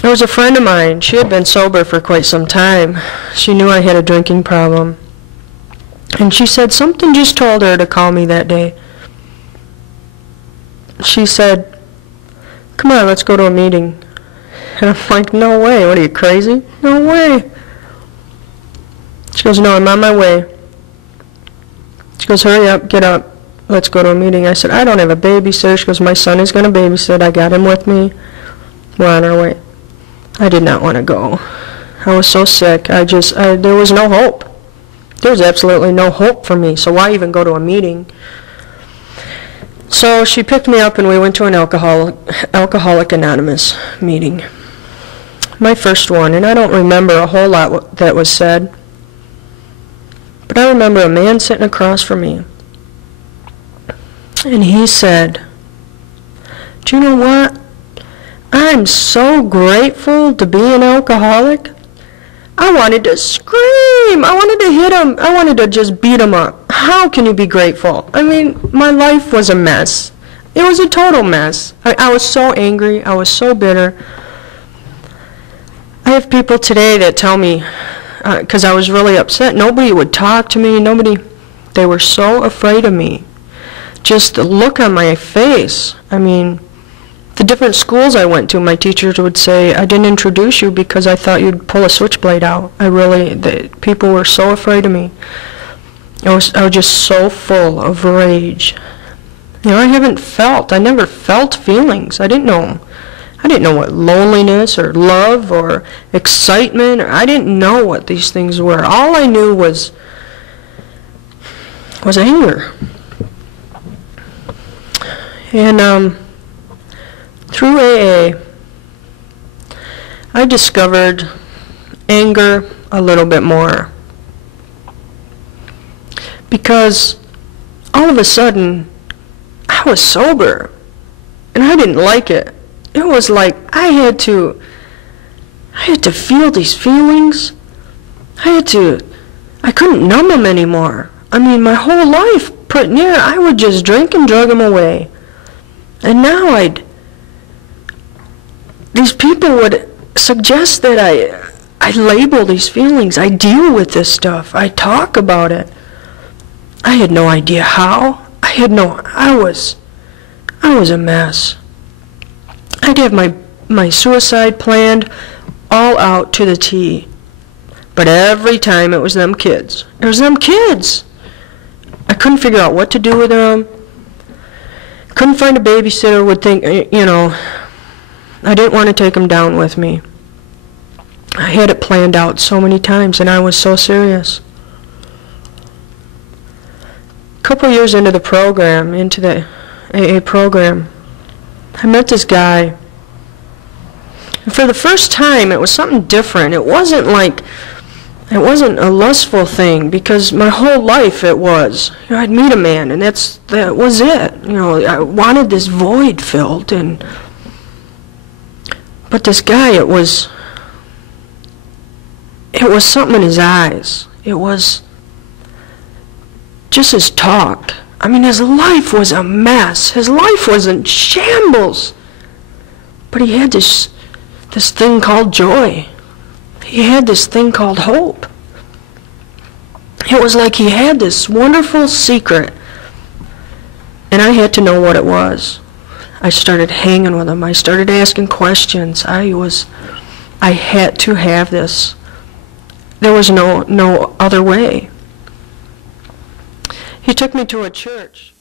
There was a friend of mine. She had been sober for quite some time. She knew I had a drinking problem. And she said something just told her to call me that day. She said, "Come on, let's go to a meeting." And I'm like, "No way. What are you, crazy? No way." She goes, "No, I'm on my way." She goes, "Hurry up, get up. Let's go to a meeting." I said, "I don't have a babysitter." She goes, "My son is going to babysit. I got him with me. We're on our way." I did not want to go. I was so sick. There was no hope. There was absolutely no hope for me. So why even go to a meeting? So she picked me up and we went to an Alcoholic Anonymous meeting. My first one, and I don't remember a whole lot that was said. But I remember a man sitting across from me. And he said, "Do you know what? I'm so grateful to be an alcoholic." I wanted to scream. I wanted to hit him. I wanted to just beat him up. How can you be grateful? I mean, my life was a mess. It was a total mess. I was so angry. I was so bitter. I have people today that tell me, because I was really upset, nobody would talk to me. They were so afraid of me. Just the look on my face. I mean, the different schools I went to, my teachers would say, "I didn't introduce you because I thought you'd pull a switchblade out." People were so afraid of me. I was just so full of rage. You know, I never felt feelings. I didn't know what loneliness or love or excitement, I didn't know what these things were. All I knew was anger. And through AA, I discovered anger a little bit more. Because all of a sudden, I was sober, and I didn't like it. It was like I had to feel these feelings. I couldn't numb them anymore. I mean, my whole life, I would just drink and drug them away. And now these people would suggest that I label these feelings. I deal with this stuff. I talk about it. I had no idea how. I was a mess. I'd have my suicide planned all out to the T. But every time it was them kids. It was them kids. I couldn't figure out what to do with them. Couldn't find a babysitter would think, you know, I didn't want to take them down with me. I had it planned out so many times, and I was so serious. A couple years into the program, into the AA program, I met this guy. And for the first time, it was something different. It wasn't a lustful thing, because my whole life it was. You know, I'd meet a man, and that was it. You know, I wanted this void filled, but this guy, it was something in his eyes. It was just his talk. I mean, his life was a mess. His life was in shambles. But he had this thing called joy. He had this thing called hope. It was like he had this wonderful secret, and I had to know what it was. I started hanging with him. I started asking questions. I had to have this. There was no other way. He took me to a church.